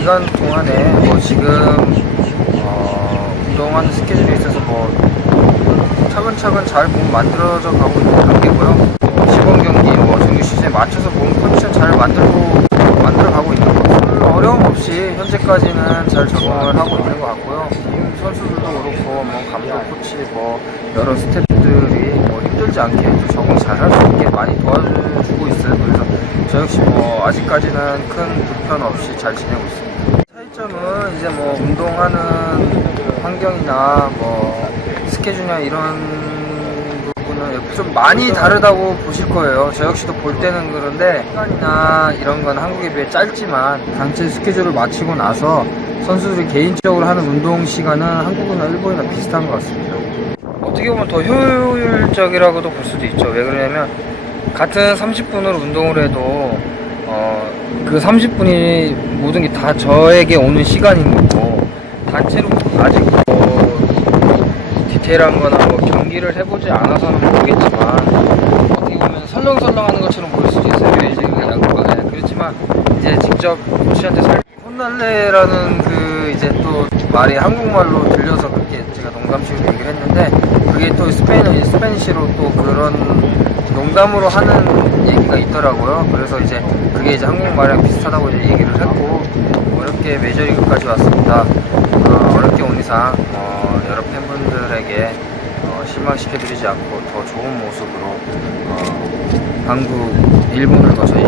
기간 동안에 뭐 지금 어, 운동하는 스케줄이 있어서 뭐 차근차근 잘 몸 만들어져 가고 있는 단계고요. 어, 시범 경기 뭐 정규 시즌에 맞춰서 몸 컨디션 잘 만들고 만들어 가고 있는 것 같아요. 어려움 없이 현재까지는 잘 적응을 하고 있는 것 같고요. 팀 선수들도 그렇고 뭐 감독, 코치 뭐 여러 스태프들이 뭐 힘들지 않게 또 적응 잘 할 수 있게 많이. 그래서 저 역시 뭐 아직까지는 큰 불편 없이 잘 지내고 있습니다. 차이점은 이제 뭐 운동하는 환경이나 뭐 스케줄이나 이런 부분은 좀 많이 다르다고 보실 거예요. 저 역시도 볼 때는 그런데 시간이나 이런 건 한국에 비해 짧지만 단체 스케줄을 마치고 나서 선수들이 개인적으로 하는 운동 시간은 한국이나 일본이나 비슷한 것 같습니다. 어떻게 보면 더 효율적이라고도 볼 수도 있죠. 왜 그러냐면 같은 30분으로 운동을 해도 어, 그 30분이 모든 게 다 저에게 오는 시간인 거고 단체로 아직 뭐 디테일한 거나 뭐 경기를 해보지 않아서는 모르겠지만 어떻게 보면 설렁설렁 하는 것처럼 보일 수도 있어요. 이제 네, 그렇지만 이제 직접 코치한테 살 혼날래라는 그 이제 또 말이 한국말로 들려서 그렇게 농담식으로 얘기를 했는데 그게 또 스페인 스페니시로 또 그런 농담으로 하는 얘기가 있더라고요. 그래서 이제 그게 이제 한국말이랑 비슷하다고 이제 얘기를 했고 어렵게 메이저리그까지 왔습니다. 어, 어렵게 온 이상 어, 여러 팬분들에게 어, 실망시켜드리지 않고 더 좋은 모습으로 어, 한국, 일본을 거쳐